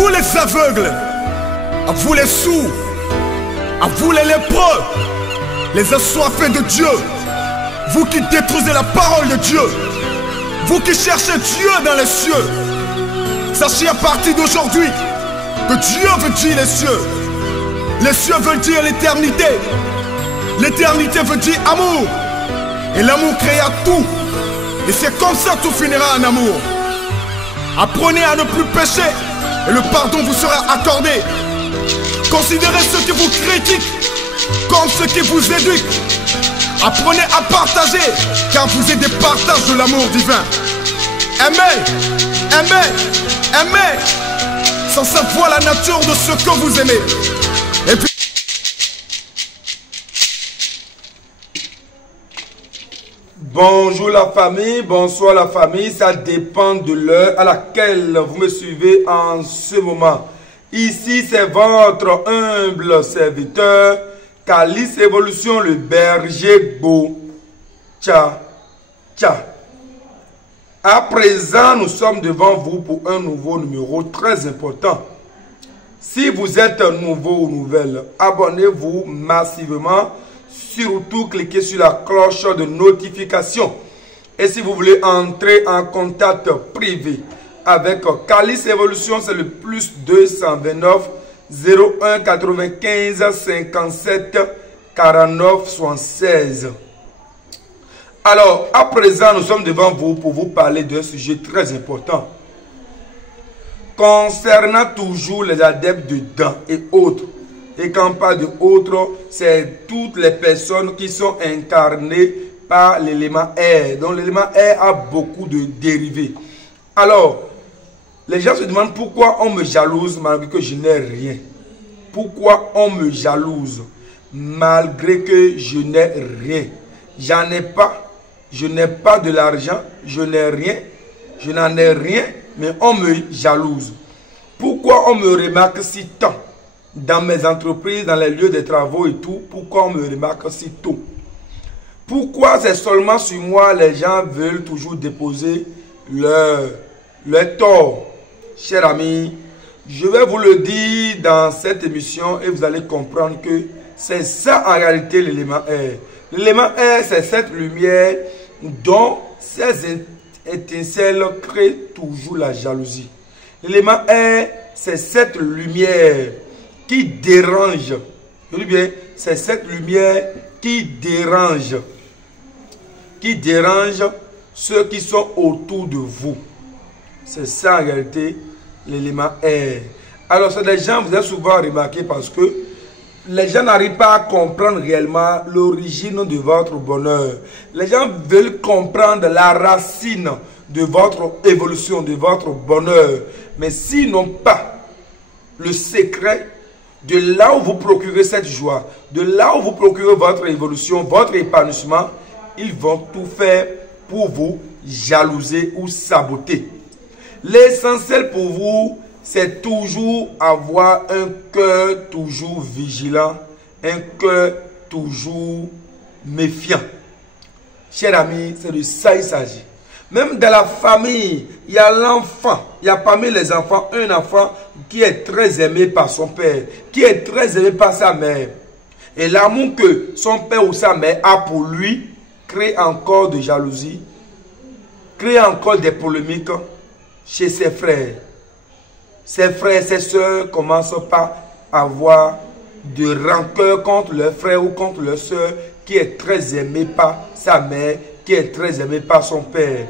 vous les aveugles, à vous les sourds, à vous les lépreux, les assoiffés de Dieu, vous qui détruisez la parole de Dieu, vous qui cherchez Dieu dans les cieux, sachez à partir d'aujourd'hui que Dieu veut dire les cieux. Les cieux veulent dire l'éternité. L'éternité veut dire amour. Et l'amour créa tout. Et c'est comme ça que tout finira en amour. Apprenez à ne plus pécher et le pardon vous sera accordé. Considérez ceux qui vous critiquent comme ceux qui vous éduquent. Apprenez à partager car vous êtes des partages de l'amour divin. Aimez, aimez, aimez sans savoir la nature de ce que vous aimez. Et puis... Bonjour la famille, bonsoir la famille, ça dépend de l'heure à laquelle vous me suivez en ce moment. Ici c'est votre humble serviteur, Calice Évolution, le berger beau. Tcha, tcha. À présent, nous sommes devant vous pour un nouveau numéro très important. Si vous êtes nouveau ou nouvelle, abonnez-vous massivement. Surtout, cliquez sur la cloche de notification. Et si vous voulez entrer en contact privé avec Calice Évolution, c'est le plus 229 01 95 57 49 76. Alors, à présent, nous sommes devant vous pour vous parler d'un sujet très important. Concernant toujours les adeptes de dents et autres. Et quand on parle de autres, c'est toutes les personnes qui sont incarnées par l'élément air. Donc l'élément air a beaucoup de dérivés. Alors, les gens se demandent pourquoi on me jalouse malgré que je n'ai rien. Pourquoi on me jalouse malgré que je n'ai rien. J'en ai pas. Je n'ai pas de l'argent, je n'ai rien, je n'en ai rien, mais on me jalouse. Pourquoi on me remarque si tant dans mes entreprises, dans les lieux de travaux et tout? Pourquoi on me remarque si tôt? Pourquoi c'est seulement sur moi les gens veulent toujours déposer leur tort? Chers amis, je vais vous le dire dans cette émission et vous allez comprendre que c'est ça en réalité l'élément air. L'élément air, c'est cette lumière dont ces étincelles créent toujours la jalousie. L'élément air, c'est cette lumière qui dérange. Je dis bien, c'est cette lumière qui dérange. Qui dérange ceux qui sont autour de vous. C'est ça en réalité l'élément air. Alors, c'est des gens, vous avez souvent remarqué parce que les gens n'arrivent pas à comprendre réellement l'origine de votre bonheur. Les gens veulent comprendre la racine de votre évolution, de votre bonheur. Mais s'ils n'ont pas le secret de là où vous procurez cette joie, de là où vous procurez votre évolution, votre épanouissement, ils vont tout faire pour vous jalouser ou saboter. L'essentiel pour vous, c'est toujours avoir un cœur toujours vigilant, un cœur toujours méfiant. Chers amis, c'est de ça il s'agit. Même dans la famille, il y a l'enfant. Il y a parmi les enfants un enfant qui est très aimé par son père, qui est très aimé par sa mère. Et l'amour que son père ou sa mère a pour lui crée encore de jalousie, crée encore des polémiques chez ses frères. Ses frères et ses sœurs commencent par avoir de rancœur contre leur frère ou contre leur sœur qui est très aimé par sa mère, qui est très aimé par son père.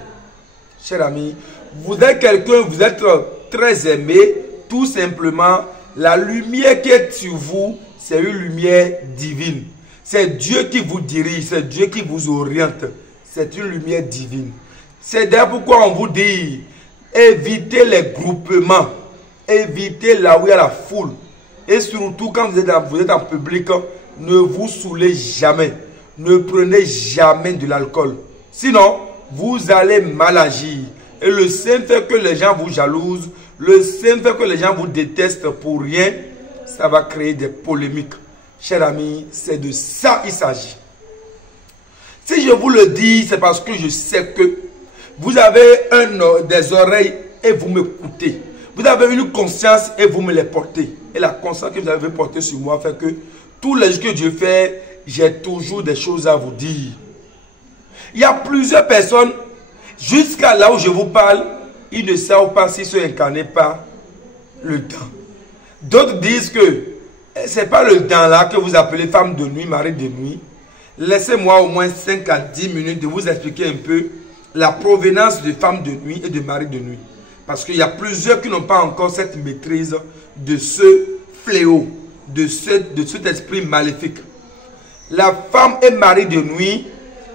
Chers amis, vous êtes quelqu'un, vous êtes très aimé, tout simplement, la lumière qui est sur vous, c'est une lumière divine. C'est Dieu qui vous dirige, c'est Dieu qui vous oriente. C'est une lumière divine. C'est d'ailleurs pourquoi on vous dit, évitez les groupements. Évitez là où il y a la foule. Et surtout quand vous êtes en public, ne vous saoulez jamais. Ne prenez jamais de l'alcool. Sinon, vous allez mal agir. Et le simple fait que les gens vous jalousent, le simple fait que les gens vous détestent pour rien, ça va créer des polémiques. Chers amis, c'est de ça il s'agit. Si je vous le dis, c'est parce que je sais que vous avez des oreilles et vous m'écoutez. Vous avez une conscience et vous me les portez. Et la conscience que vous avez portée sur moi fait que tous les jours que Dieu fait, j'ai toujours des choses à vous dire. Il y a plusieurs personnes, jusqu'à là où je vous parle, ils ne savent pas s'ils sont incarnés par le temps. D'autres disent que ce n'est pas le temps là que vous appelez femme de nuit, mari de nuit. Laissez-moi au moins 5 à 10 minutes de vous expliquer un peu la provenance de femme de nuit et de mari de nuit. Parce qu'il y a plusieurs qui n'ont pas encore cette maîtrise de ce fléau, de cet esprit maléfique. La femme et mari de nuit,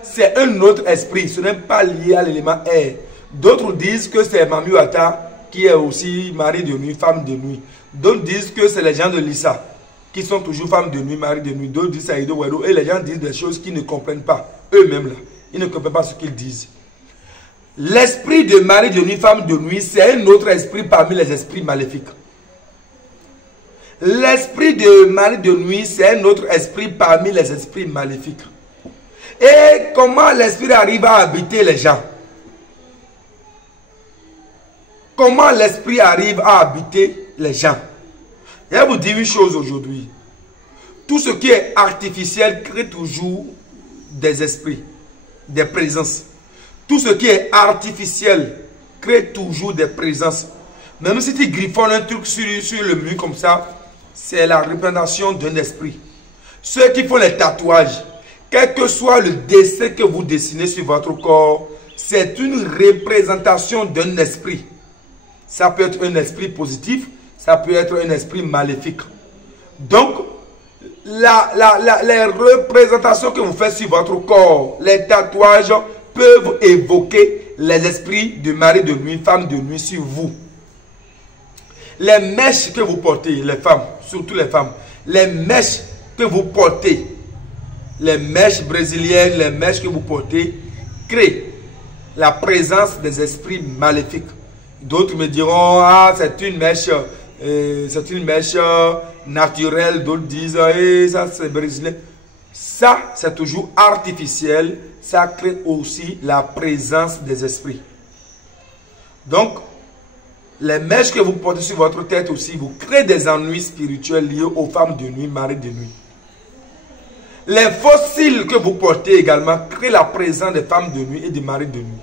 c'est un autre esprit. Ce n'est pas lié à l'élément air. D'autres disent que c'est Mamuata qui est aussi mari de nuit, femme de nuit. D'autres disent que c'est les gens de Lissa qui sont toujours femmes de nuit, mari de nuit. D'autres disent c'est Ido Wedo. Et les gens disent des choses qu'ils ne comprennent pas. Eux-mêmes là. Ils ne comprennent pas ce qu'ils disent. L'esprit de mari de nuit, femme de nuit, c'est un autre esprit parmi les esprits maléfiques. L'esprit de mari de nuit, c'est un autre esprit parmi les esprits maléfiques. Et comment l'esprit arrive à habiter les gens? Comment l'esprit arrive à habiter les gens? Je vais vous dire une chose aujourd'hui. Tout ce qui est artificiel crée toujours des esprits, des présences. Tout ce qui est artificiel crée toujours des présences. Même si tu griffonnes un truc sur le mur comme ça, c'est la représentation d'un esprit. Ceux qui font les tatouages, quel que soit le dessin que vous dessinez sur votre corps, c'est une représentation d'un esprit. Ça peut être un esprit positif, ça peut être un esprit maléfique. Donc, les représentations que vous faites sur votre corps, les tatouages, peuvent évoquer les esprits de mari de nuit, femme de nuit sur vous. Les mèches que vous portez, les femmes, surtout les femmes, les mèches que vous portez, les mèches brésiliennes, les mèches que vous portez, créent la présence des esprits maléfiques. D'autres me diront, ah, c'est une mèche naturelle. D'autres disent, ça c'est brésilien. Ça, c'est toujours artificiel. Ça crée aussi la présence des esprits. Donc, les mèches que vous portez sur votre tête aussi, vous créez des ennuis spirituels liés aux femmes de nuit, mari de nuit. Les fossiles que vous portez également créent la présence des femmes de nuit et des maris de nuit.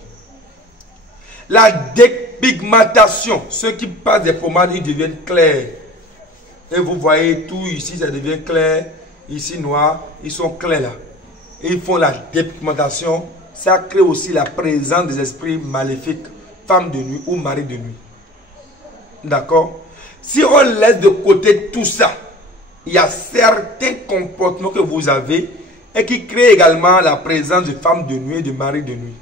La dépigmentation, ceux qui passent des pommades, ils deviennent clairs. Et vous voyez tout ici, ça devient clair. Ici noir, ils sont clairs là. Et ils font la dépigmentation. Ça crée aussi la présence des esprits maléfiques, femmes de nuit ou mari de nuit. D'accord? Si on laisse de côté tout ça, il y a certains comportements que vous avez et qui créent également la présence de femmes de nuit et de mari de nuit.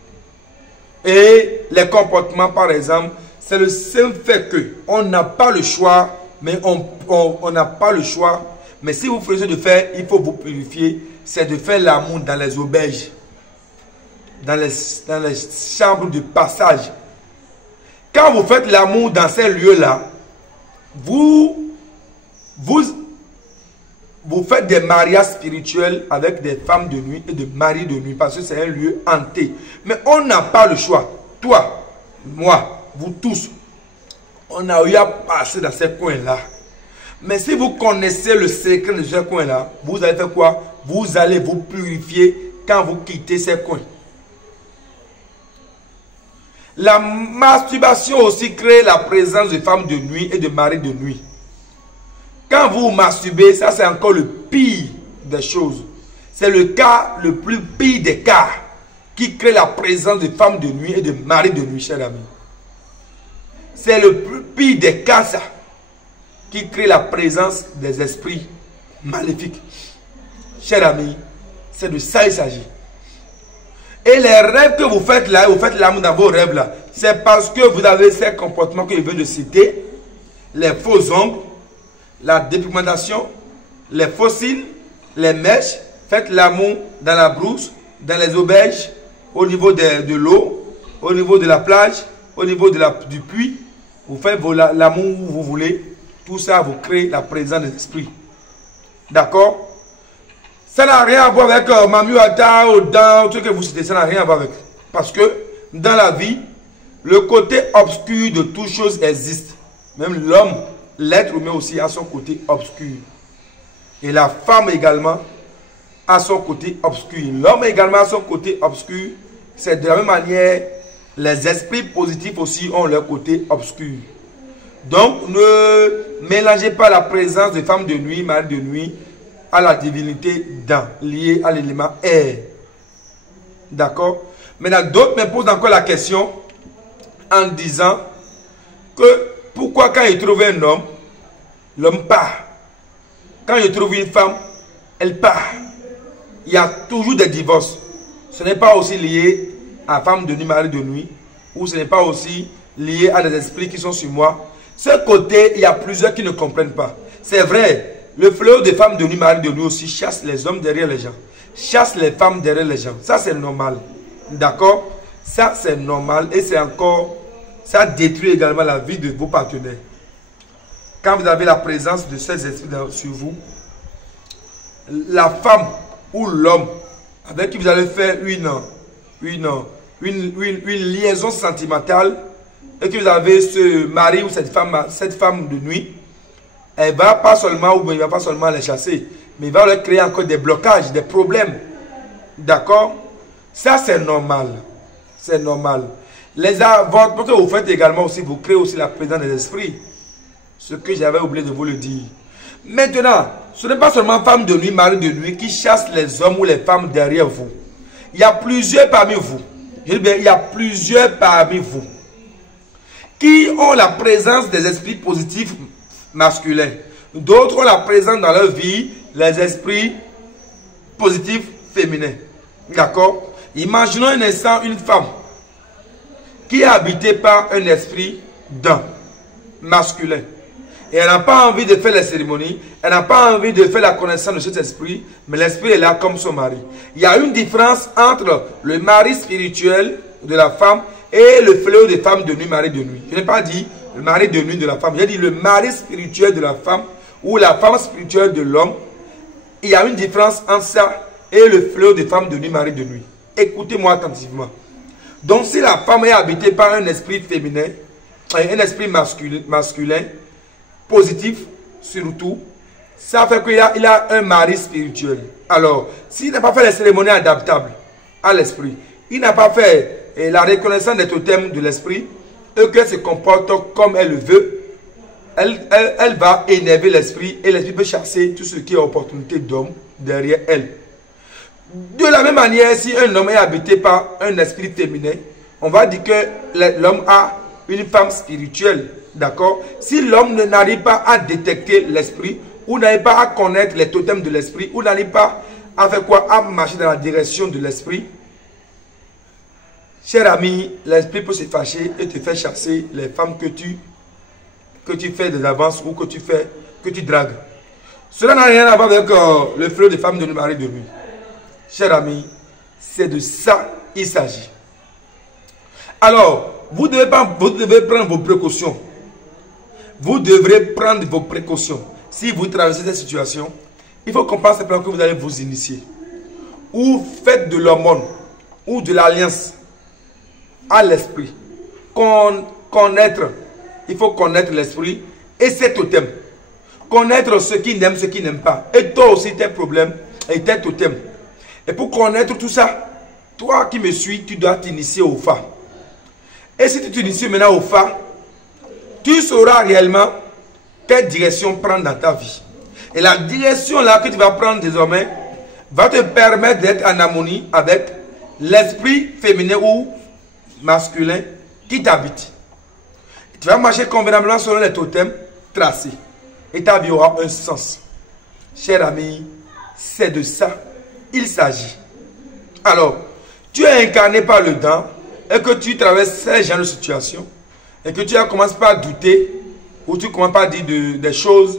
Et les comportements, par exemple, c'est le simple fait qu'on n'a pas le choix, mais on n'a pas le choix. Mais si vous faites de faire, il faut vous purifier, c'est de faire l'amour dans les auberges, dans les chambres de passage. Quand vous faites l'amour dans ces lieux-là, vous faites des mariages spirituels avec des femmes de nuit et des maris de nuit parce que c'est un lieu hanté. Mais on n'a pas le choix. Toi, moi, vous tous, on a eu à passer dans ces coins-là. Mais si vous connaissez le secret de ces coins-là, vous allez faire quoi? Vous allez vous purifier quand vous quittez ces coins. La masturbation aussi crée la présence de femmes de nuit et de maris de nuit. Quand vous masturbez, ça c'est encore le pire des choses. C'est le cas le plus pire des cas qui crée la présence de femmes de nuit et de maris de nuit, chers amis. C'est le plus pire des cas, ça, qui crée la présence des esprits maléfiques. Chers amis, c'est de ça il s'agit. Et les rêves que vous faites là, vous faites l'amour dans vos rêves là, c'est parce que vous avez ces comportements que je viens de citer, les faux ongles, la dépigmentation, les fossiles, les mèches, faites l'amour dans la brousse, dans les auberges, au niveau de l'eau, au niveau de la plage, au niveau du puits. Vous faites l'amour où vous voulez. Tout ça vous crée la présence des esprits. D'accord? Ça n'a rien à voir avec Mamuata ou dans tout ce que vous citez. Ça n'a rien à voir avec. Parce que dans la vie, le côté obscur de toute chose existe. Même l'homme, l'être humain aussi a son côté obscur. Et la femme également a son côté obscur. L'homme également a son côté obscur. C'est de la même manière, les esprits positifs aussi ont leur côté obscur. Donc, ne mélangez pas la présence de femmes de nuit, mari de nuit, à la divinité Dan, liée à l'élément air. D'accord? Maintenant, d'autres me posent encore la question en disant que pourquoi quand ils trouvent un homme, l'homme part. Quand ils trouvent une femme, elle part. Il y a toujours des divorces. Ce n'est pas aussi lié à femme de nuit, mari de nuit, ou ce n'est pas aussi lié à des esprits qui sont sur moi. Ce côté, il y a plusieurs qui ne comprennent pas. C'est vrai, le fléau des femmes de nuit, mari de nuit aussi chasse les hommes derrière les gens. Chasse les femmes derrière les gens. Ça, c'est normal. D'accord? Ça, c'est normal et c'est encore... Ça détruit également la vie de vos partenaires. Quand vous avez la présence de ces esprits sur vous, la femme ou l'homme avec qui vous allez faire une liaison sentimentale et que vous avez ce mari ou cette femme de nuit, elle va pas seulement, ou il va pas seulement les chasser, mais il va leur créer encore des blocages, des problèmes. D'accord? Ça, c'est normal. C'est normal. Les avortements que vous faites également aussi, vous créez aussi la présence des esprits. Ce que j'avais oublié de vous le dire. Maintenant, ce n'est pas seulement femme de nuit, mari de nuit qui chasse les hommes ou les femmes derrière vous. Il y a plusieurs parmi vous. Je dis bien, il y a plusieurs parmi vous qui ont la présence des esprits positifs masculins. D'autres ont la présence dans leur vie, les esprits positifs féminins. D'accord? Imaginons un instant une femme qui est habitée par un esprit d'un masculin. Et elle n'a pas envie de faire les cérémonies, elle n'a pas envie de faire la connaissance de cet esprit, mais l'esprit est là comme son mari. Il y a une différence entre le mari spirituel de la femme et le fléau des femmes de nuit, mari de nuit. Je n'ai pas dit le mari de nuit de la femme, j'ai dit le mari spirituel de la femme ou la femme spirituelle de l'homme. Il y a une différence entre ça et le fléau des femmes de nuit, mari de nuit. Écoutez-moi attentivement. Donc si la femme est habitée par un esprit féminin, un esprit masculin, positif surtout, ça fait qu'il a un mari spirituel. Alors, s'il n'a pas fait les cérémonies adaptables à l'esprit, il n'a pas fait la reconnaissance des totems de l'esprit, et qu'elle se comporte comme elle le veut, elle va énerver l'esprit et l'esprit peut chasser tout ce qui est opportunité d'homme derrière elle. De la même manière, si un homme est habité par un esprit féminin, on va dire que l'homme a une femme spirituelle. D'accord? Si l'homme n'arrive pas à détecter l'esprit, ou n'arrive pas à connaître les totems de l'esprit, ou n'arrive pas à faire quoi? À marcher dans la direction de l'esprit, cher ami, l'esprit peut se fâcher et te faire chasser les femmes que tu fais des avances ou que tu dragues. Cela n'a rien à voir avec le fléau des femmes de nos maris de nuit. Cher ami, c'est de ça qu'il s'agit. Alors, vous devez prendre vos précautions. Vous devrez prendre vos précautions. Si vous traversez cette situation, il faut comprendre simplement que vous allez vous initier. Ou faites de l'hormone ou de l'alliance à l'esprit. Il faut connaître l'esprit et ses totems. Connaître ce qu'il aime, ce qu'il n'aime pas. Et toi aussi tes problèmes et tes totems. Et pour connaître tout ça, toi qui me suis, tu dois t'initier au Fa. Et si tu t'inities maintenant au Fa, tu sauras réellement quelle direction prendre dans ta vie. Et la direction là que tu vas prendre désormais va te permettre d'être en harmonie avec l'esprit féminin ou masculin qui t'habite. Tu vas marcher convenablement selon les totems tracés. Et ta vie aura un sens. Cher ami, c'est de ça il s'agit. Alors, tu es incarné par le Dan et que tu traverses ces genres de situations et que tu commences pas à douter ou tu commences pas à dire des choses,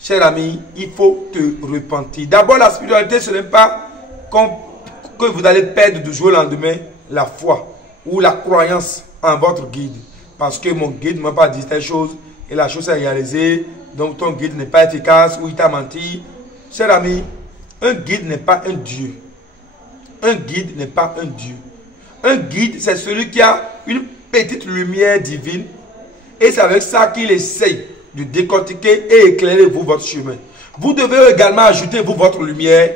cher ami, il faut te repentir. D'abord, la spiritualité, ce n'est pas que vous allez perdre du jour au lendemain la foi ou la croyance en votre guide. Parce que mon guide ne m'a pas dit telle chose et la chose est réalisée, donc ton guide n'est pas efficace ou il t'a menti. Cher ami, un guide n'est pas un Dieu. Un guide n'est pas un Dieu. Un guide, c'est celui qui a une petite lumière divine Et c'est avec ça qu'il essaye de décortiquer et éclairer vous votre chemin. Vous devez également ajouter vous votre lumière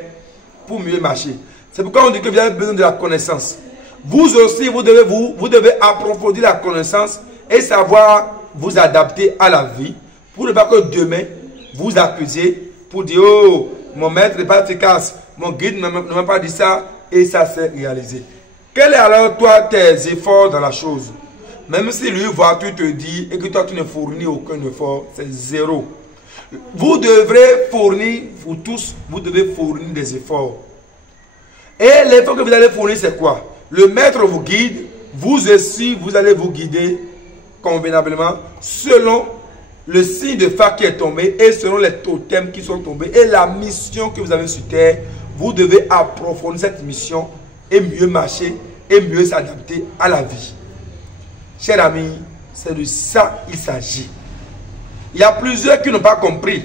pour mieux marcher. C'est pourquoi on dit que vous avez besoin de la connaissance. Vous aussi, vous devez approfondir la connaissance et savoir vous adapter à la vie pour ne pas que demain, vous accusiez pour dire « Oh, mon maître n'est pas efficace, mon guide ne m'a pas dit ça et ça s'est réalisé. » Quel est alors toi tes efforts dans la chose? Même si lui voit, tu te dis et que toi tu ne fournis aucun effort, c'est zéro. Vous devrez fournir, vous tous, vous devez fournir des efforts. Et l'effort que vous allez fournir, c'est quoi? Le maître vous guide, vous aussi, vous allez vous guider convenablement selon le signe de phare qui est tombé et selon les totems qui sont tombés et la mission que vous avez sur terre. Vous devez approfondir cette mission et mieux marcher et mieux s'adapter à la vie. Chers amis, c'est de ça qu'il s'agit. Il y a plusieurs qui n'ont pas compris.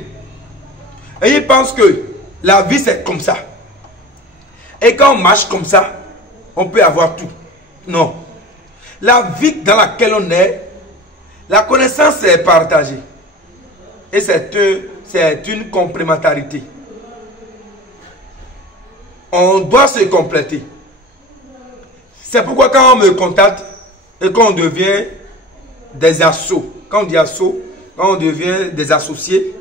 Et ils pensent que la vie c'est comme ça. Et quand on marche comme ça, on peut avoir tout. Non. La vie dans laquelle on est, la connaissance est partagée. Et c'est une complémentarité. On doit se compléter. C'est pourquoi quand on me contacte et qu'on devient des assos, quand on dit assos, quand on devient des associés,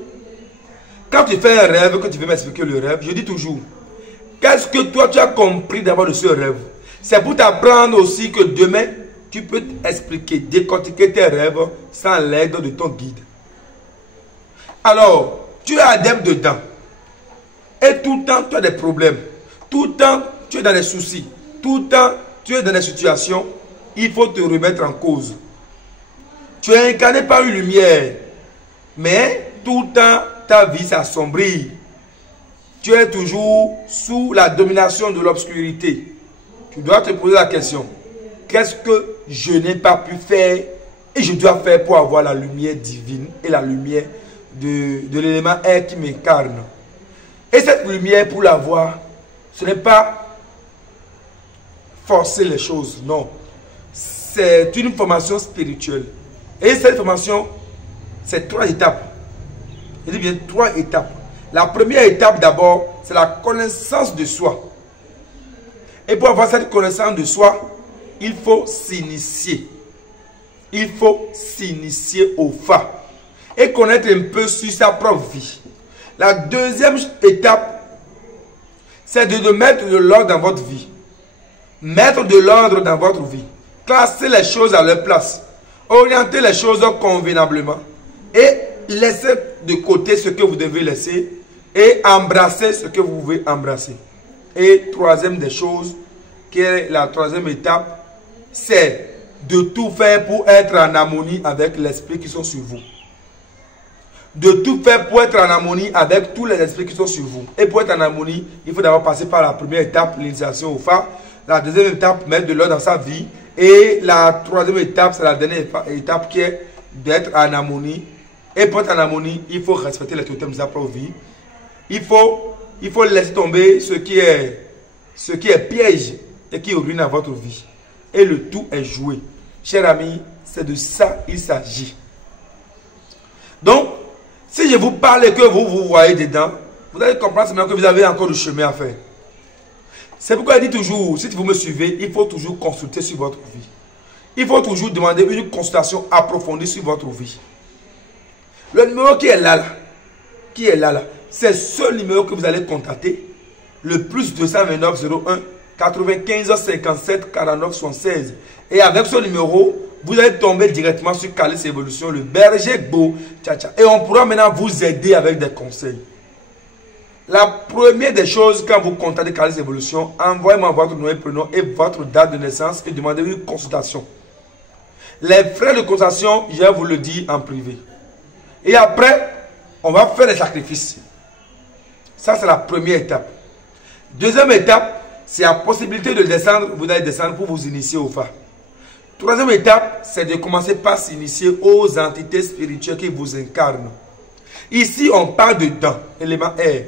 quand tu fais un rêve, que tu veux m'expliquer le rêve, je dis toujours, qu'est-ce que toi tu as compris d'abord de ce rêve? C'est pour t'apprendre aussi que demain, tu peux expliquer, décortiquer tes rêves sans l'aide de ton guide. Alors, tu es adepte dedans. Et tout le temps, tu as des problèmes. Tout le temps, tu es dans des soucis. Tout le temps, tu es dans des situations. Il faut te remettre en cause. Tu es incarné par une lumière. Mais tout le temps, ta vie s'assombrit. Tu es toujours sous la domination de l'obscurité. Tu dois te poser la question. Qu'est-ce que je n'ai pas pu faire et je dois faire pour avoir la lumière divine et la lumière de l'élément air qui m'incarne? Et cette lumière, pour l'avoir, ce n'est pas forcer les choses, non. C'est une formation spirituelle. Et cette formation, c'est 3 étapes. Je dis bien 3 étapes. La première étape d'abord, c'est la connaissance de soi. Et pour avoir cette connaissance de soi, il faut s'initier. Il faut s'initier au Fa et connaître un peu sur sa propre vie. La deuxième étape, c'est de mettre de l'ordre dans votre vie. Mettre de l'ordre dans votre vie. Classer les choses à leur place. Orienter les choses convenablement. Et laisser de côté ce que vous devez laisser. Et embrasser ce que vous pouvez embrasser. Et troisième des choses, qui est la troisième étape, c'est de tout faire pour être en harmonie avec l'esprit qui sont sur vous. De tout faire pour être en harmonie avec tous les esprits qui sont sur vous. Et pour être en harmonie, il faut d'abord passer par la première étape, l'initiation au phare. La deuxième étape, mettre de l'ordre dans sa vie. Et la troisième étape, c'est la dernière étape qui est d'être en harmonie. Et pour être en harmonie, il faut respecter les totems de sa propre vie. Il faut laisser tomber ce qui est piège et qui ruine à votre vie. Et le tout est joué. Chers amis, c'est de ça qu'il s'agit. Donc, si je vous parle et que vous voyez dedans, vous allez comprendre que vous avez encore du chemin à faire. C'est pourquoi je dis toujours, si vous me suivez, il faut toujours consulter sur votre vie. Il faut toujours demander une consultation approfondie sur votre vie. Le numéro qui est là, c'est ce numéro que vous allez contacter. Le plus 229 01 95 57 49 76. Et avec ce numéro, vous allez tomber directement sur Calis Evolution, le berger beau. Et on pourra maintenant vous aider avec des conseils. La première des choses, quand vous contactez Calis Evolution, envoyez-moi votre nom et prénom et votre date de naissance et demandez une consultation. Les frais de consultation, je vais vous le dire en privé. Et après, on va faire des sacrifices. Ça, c'est la première étape. Deuxième étape, c'est la possibilité de descendre. Vous allez descendre pour vous initier au phare. Troisième étape, c'est de commencer par s'initier aux entités spirituelles qui vous incarnent. Ici, on parle de dents, élément air.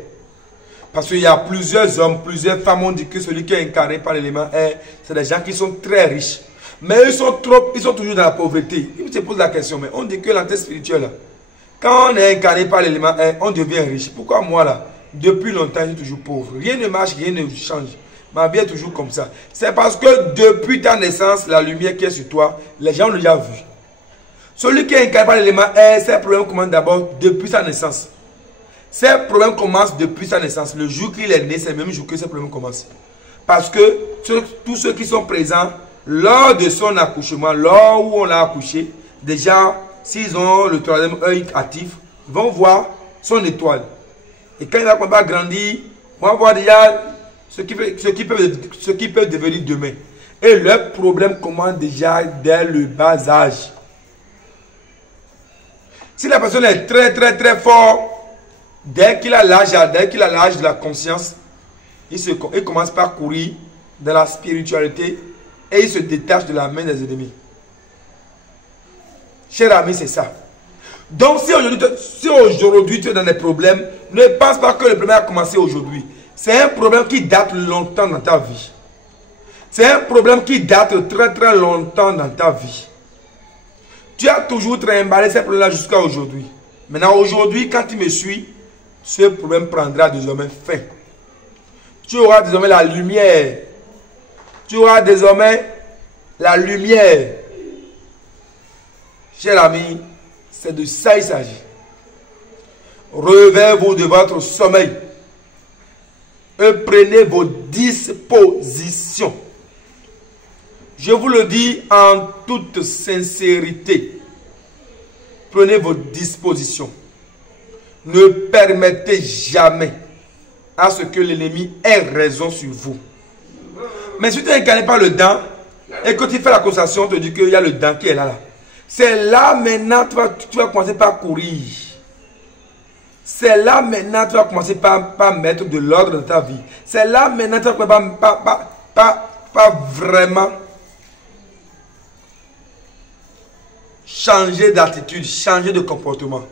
Parce qu'il y a plusieurs hommes, plusieurs femmes ont dit que celui qui est incarné par l'élément air, c'est des gens qui sont très riches. Mais ils sont toujours dans la pauvreté. Ils se posent la question, mais on dit que l'entité spirituelle, là, quand on est incarné par l'élément 1, on devient riche. Pourquoi moi là, depuis longtemps, je suis toujours pauvre? Rien ne marche, rien ne change. Ma vie est toujours comme ça. C'est parce que depuis ta naissance, la lumière qui est sur toi, les gens l'ont déjà vu. Celui qui est incarné par l'élément 1, ses problèmes commencent d'abord depuis sa naissance. Ses problèmes commencent depuis sa naissance. Le jour qu'il est né, c'est le même jour que ses problèmes commencent. Parce que tous ceux qui sont présents lors de son accouchement, lors où on l'a accouché, déjà, s'ils ont le troisième œil actif, ils vont voir son étoile. Et quand il va pas grandir, ils vont voir déjà ce qui peut devenir demain. Et leur problème commence déjà dès le bas âge. Si la personne est très fort, dès qu'il a l'âge de la conscience, il commence par courir dans la spiritualité et il se détache de la main des ennemis. Cher ami, c'est ça. Donc si aujourd'hui tu es dans des problèmes, ne pense pas que le problème a commencé aujourd'hui. C'est un problème qui date longtemps dans ta vie. C'est un problème qui date très longtemps dans ta vie. Tu as toujours trimballé ces problèmes-là jusqu'à aujourd'hui. Maintenant, aujourd'hui, quand tu me suis, ce problème prendra désormais fin. Tu auras désormais la lumière. Tu auras désormais la lumière. Cher ami, c'est de ça il s'agit. Relevez-vous de votre sommeil et prenez vos dispositions. Je vous le dis en toute sincérité. Prenez vos dispositions. Ne permettez jamais à ce que l'ennemi ait raison sur vous. Mais si tu es incarné par le dent et que tu fais la constatation, on te dit qu'il y a le dent qui est là. C'est là maintenant tu vas commencer par courir. C'est là maintenant tu vas commencer par mettre de l'ordre dans ta vie. C'est là maintenant tu vas commencer pas vraiment changer d'attitude, changer de comportement.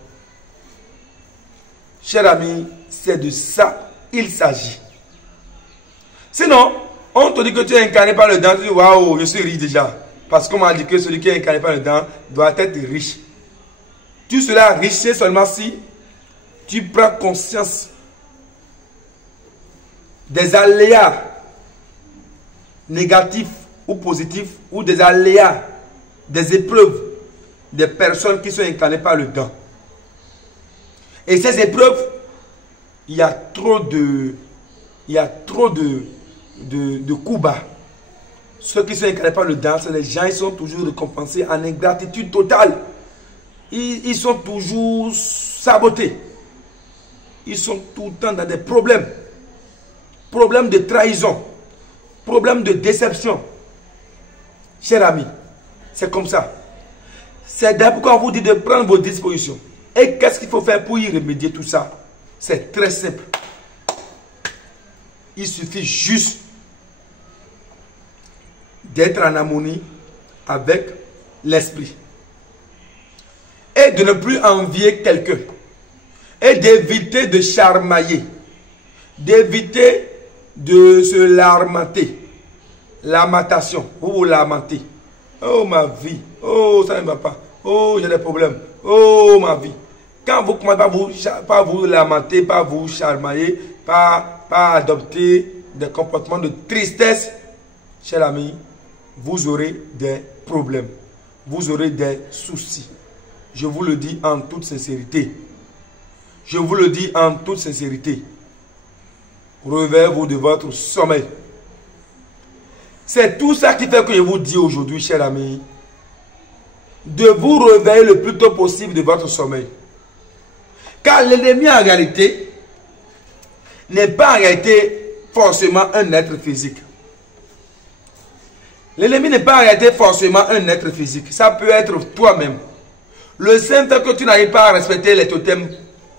Cher ami, c'est de ça il s'agit. Sinon, on te dit que tu es incarné par le dent, tu dis waouh, je suis riche déjà. Parce qu'on m'a dit que celui qui est incarné par le dent doit être riche. Tu seras riche seulement si tu prends conscience des aléas négatifs ou positifs, ou des aléas, des épreuves des personnes qui sont incarnées par le dent. Et ces épreuves, il y a trop de coups bas. Ceux qui sont incarnés par le dent, les gens, ils sont toujours récompensés en ingratitude totale. Ils sont toujours sabotés. Ils sont tout le temps dans des problèmes. Problèmes de trahison. Problèmes de déception. Cher ami, c'est comme ça. C'est d'ailleurs pourquoi on vous dit de prendre vos dispositions. Et qu'est-ce qu'il faut faire pour y remédier tout ça? C'est très simple. Il suffit juste d'être en harmonie avec l'esprit. Et de ne plus envier quelqu'un. Et d'éviter de charmailler. D'éviter de se lamenter. Lamentation. Vous vous lamentez. Oh ma vie. Oh ça ne va pas. Oh j'ai des problèmes. Oh ma vie. Quand vous commencez pas vous lamenter, pas vous charmailler, pas adopter des comportements de tristesse, cher ami, vous aurez des problèmes. Vous aurez des soucis. Je vous le dis en toute sincérité. Je vous le dis en toute sincérité. Réveillez-vous de votre sommeil. C'est tout ça qui fait que je vous dis aujourd'hui, cher ami, de vous réveiller le plus tôt possible de votre sommeil. Car l'ennemi en réalité n'est pas en réalité forcément un être physique. L'ennemi n'est pas en réalité forcément un être physique. Ça peut être toi-même. Le simple fait que tu n'arrives pas à respecter les totems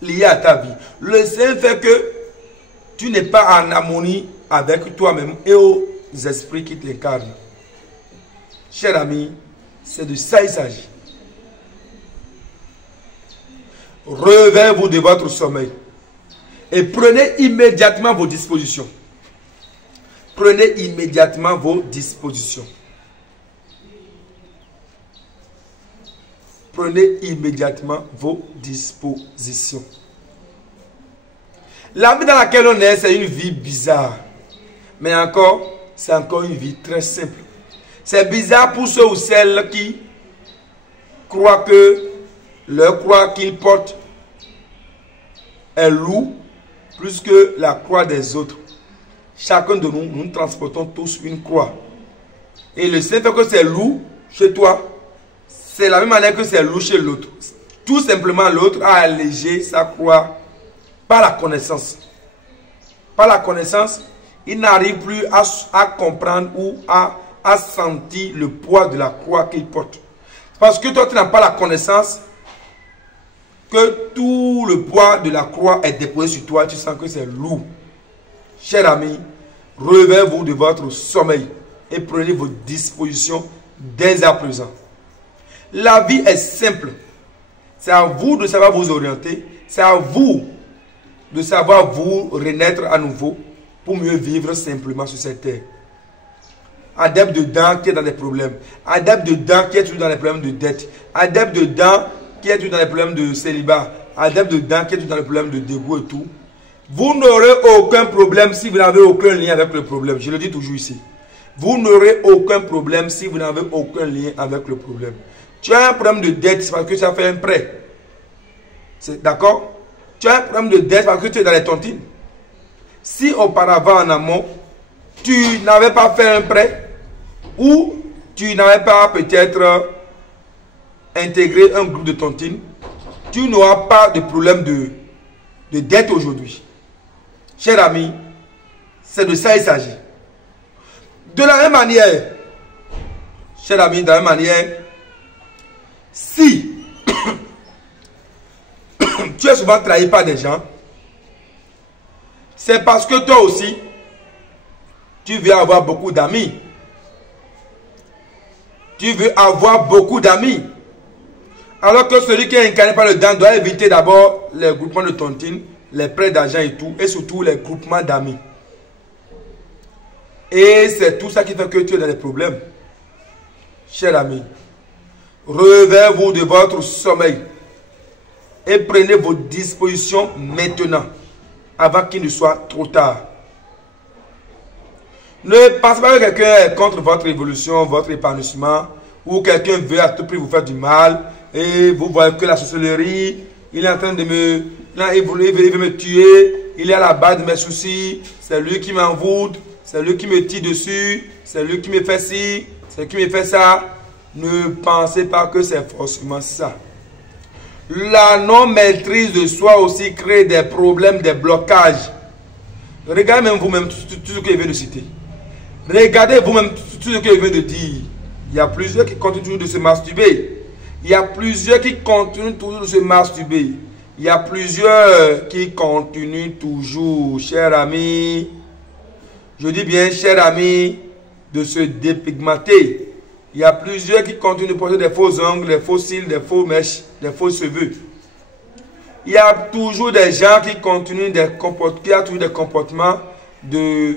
liés à ta vie. Le simple fait que tu n'es pas en harmonie avec toi-même et aux esprits qui te l'incarnent. Cher ami, c'est de ça il s'agit. Réveillez-vous de votre sommeil et prenez immédiatement vos dispositions. Prenez immédiatement vos dispositions. prenez immédiatement vos dispositions. La vie dans laquelle on est, c'est une vie bizarre. Mais encore, c'est encore une vie très simple. C'est bizarre pour ceux ou celles qui croient que leur croix qu'ils portent est lourd plus que la croix des autres. Chacun de nous, nous transportons tous une croix. Et le simple fait que c'est lourd chez toi, c'est la même manière que c'est lourd chez l'autre. Tout simplement, l'autre a allégé sa croix par la connaissance. Par la connaissance, il n'arrive plus à comprendre ou à sentir le poids de la croix qu'il porte. Parce que toi, tu n'as pas la connaissance que tout le poids de la croix est déposé sur toi. Tu sens que c'est lourd. Cher ami, relevez-vous de votre sommeil et prenez vos dispositions dès à présent. La vie est simple. C'est à vous de savoir vous orienter. C'est à vous de savoir vous renaître à nouveau pour mieux vivre simplement sur cette terre. Adepte dedans qui est dans des problèmes. Adepte dedans qui est toujours dans les problèmes de dette. Adepte dedans qui est toujours dans les problèmes de célibat. Adepte dedans qui est toujours dans les problèmes de dégoût et tout. Vous n'aurez aucun problème si vous n'avez aucun lien avec le problème. Je le dis toujours ici. Vous n'aurez aucun problème si vous n'avez aucun lien avec le problème. Tu as un problème de dette, c'est parce que tu as fait un prêt. D'accord? Tu as un problème de dette parce que tu es dans les tontines. Si auparavant en amont, tu n'avais pas fait un prêt ou tu n'avais pas peut-être intégré un groupe de tontines, tu n'auras pas de problème de dette aujourd'hui. Cher ami, c'est de ça il s'agit. De la même manière, cher ami, de la même manière, si tu es souvent trahi par des gens, c'est parce que toi aussi, tu veux avoir beaucoup d'amis. Tu veux avoir beaucoup d'amis. Alors que celui qui est incarné par le dent doit éviter d'abord les groupements de tontines, les prêts d'argent et tout, et surtout les groupements d'amis. Et c'est tout ça qui fait que tu es dans les problèmes. Cher ami, relevez-vous de votre sommeil et prenez vos dispositions maintenant, avant qu'il ne soit trop tard. Ne pensez pas que quelqu'un est contre votre évolution, votre épanouissement, ou quelqu'un veut à tout prix vous faire du mal, et vous voyez que la sorcellerie, il est en train de me... il veut me tuer, il est à la base de mes soucis, c'est lui qui m'envoûte, c'est lui qui me tire dessus, c'est lui qui me fait ci, c'est lui qui me fait ça. Ne pensez pas que c'est forcément ça. La non-maîtrise de soi aussi crée des problèmes, des blocages. Regardez même vous-même tout ce que je viens de citer. Regardez vous-même tout ce que je viens de dire. Il y a plusieurs qui continuent toujours de se masturber. Il y a plusieurs qui continuent toujours de se masturber. Il y a plusieurs qui continuent toujours, cher ami. Je dis bien, cher ami, de se dépigmenter. Il y a plusieurs qui continuent de porter des faux ongles, des faux cils, des faux mèches, des faux cheveux. Il y a toujours des gens qui continuent des comportements de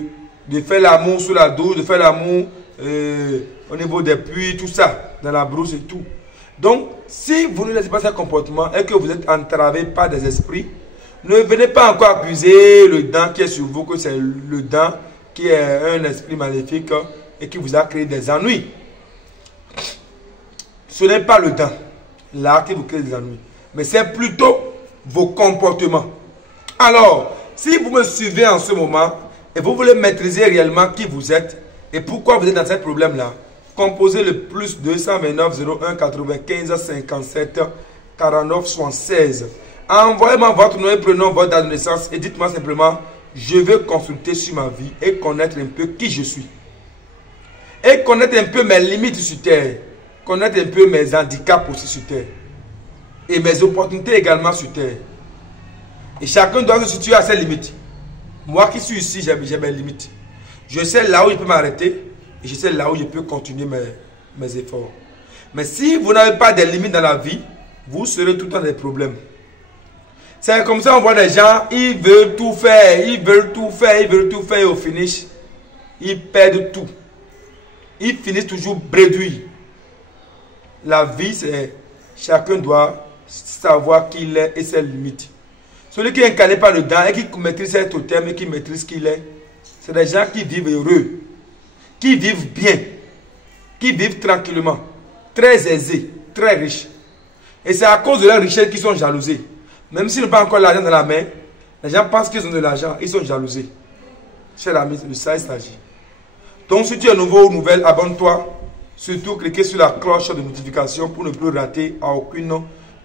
faire l'amour sous la douche, de faire l'amour au niveau des puits, tout ça, dans la brousse et tout. Donc, si vous ne laissez pas ce comportement et que vous êtes entravé par des esprits, ne venez pas encore accuser le dent qui est sur vous, que c'est le dent qui est un esprit maléfique et qui vous a créé des ennuis. Ce n'est pas le dent là qui vous crée des ennuis, mais c'est plutôt vos comportements. Alors, si vous me suivez en ce moment et vous voulez maîtriser réellement qui vous êtes et pourquoi vous êtes dans ce problème-là, composez le plus 229 01 95 57 49 76. Envoyez-moi votre nom et prénom, votre date de naissance et dites-moi simplement, je veux consulter sur ma vie et connaître un peu qui je suis. Et connaître un peu mes limites sur terre. Connaître un peu mes handicaps aussi sur terre. Et mes opportunités également sur terre. Et chacun doit se situer à ses limites. Moi qui suis ici, j'ai mes limites. Je sais là où je peux m'arrêter. Et je sais là où je peux continuer mes efforts. Mais si vous n'avez pas de limites dans la vie, vous serez tout le temps dans des problèmes. C'est comme ça on voit des gens, ils veulent tout faire, ils veulent tout faire, ils veulent tout faire et au finish, ils perdent tout. Ils finissent toujours bredouilles. La vie, c'est Chacun doit savoir qui il est et ses limites. Celui qui est incarné par le dent et qui maîtrise ses totems et qui maîtrise qui il est, c'est des gens qui vivent heureux, qui vivent bien, qui vivent tranquillement, très aisés, très riches. Et c'est à cause de leur richesse qu'ils sont jalousés. Même s'ils n'ont pas encore l'argent dans la main, les gens pensent qu'ils ont de l'argent, ils sont jalousés. Cher ami, de ça il s'agit. Donc si tu es nouveau ou nouvelle, abonne-toi. Surtout, cliquez sur la cloche de notification pour ne plus rater à aucune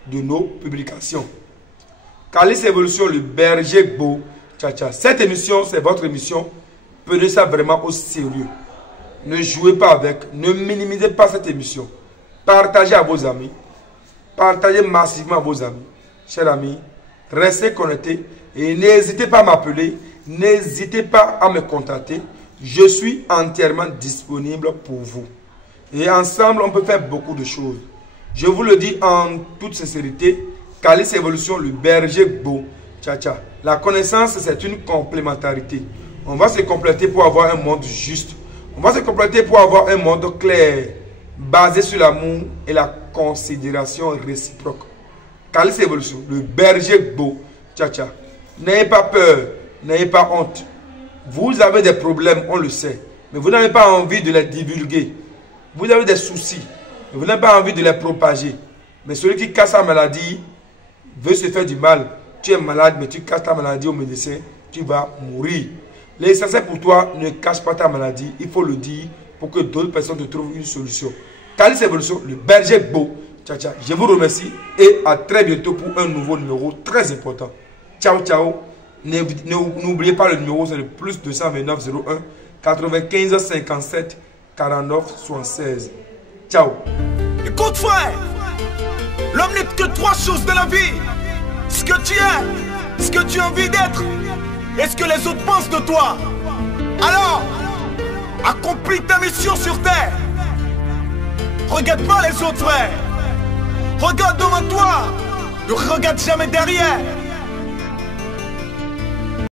de nos publications. Calice Évolution, le berger beau. Tcha-tcha. Cette émission, c'est votre émission. Prenez ça vraiment au sérieux. Ne jouez pas avec, ne minimisez pas cette émission. Partagez à vos amis. Partagez massivement à vos amis. Chers amis, restez connectés et n'hésitez pas à m'appeler. N'hésitez pas à me contacter. Je suis entièrement disponible pour vous. Et ensemble, on peut faire beaucoup de choses. Je vous le dis en toute sincérité, Calice Évolution, le berger beau. Tcha-tcha. La connaissance, c'est une complémentarité. On va se compléter pour avoir un monde juste. On va se compléter pour avoir un monde clair, basé sur l'amour et la considération réciproque. Calice Évolution, le berger beau. Tcha-tcha. N'ayez pas peur, n'ayez pas honte. Vous avez des problèmes, on le sait. Mais vous n'avez pas envie de les divulguer. Vous avez des soucis. Mais vous n'avez pas envie de les propager. Mais celui qui casse sa maladie veut se faire du mal. Tu es malade, mais tu casses ta maladie au médecin, tu vas mourir. L'essentiel pour toi, ne cache pas ta maladie. Il faut le dire pour que d'autres personnes te trouvent une solution. Calice Évolution, le berger beau. Ciao, ciao. Je vous remercie et à très bientôt pour un nouveau numéro très important. Ciao, ciao. N'oubliez pas le numéro, c'est le plus 229 01 95 57 49 76. Ciao. Écoute frère, l'homme n'est que trois choses dans la vie. Ce que tu es, ce que tu as envie d'être et ce que les autres pensent de toi. Alors, accomplis ta mission sur terre. Regarde pas les autres frères. Regarde devant toi. Ne regarde jamais derrière.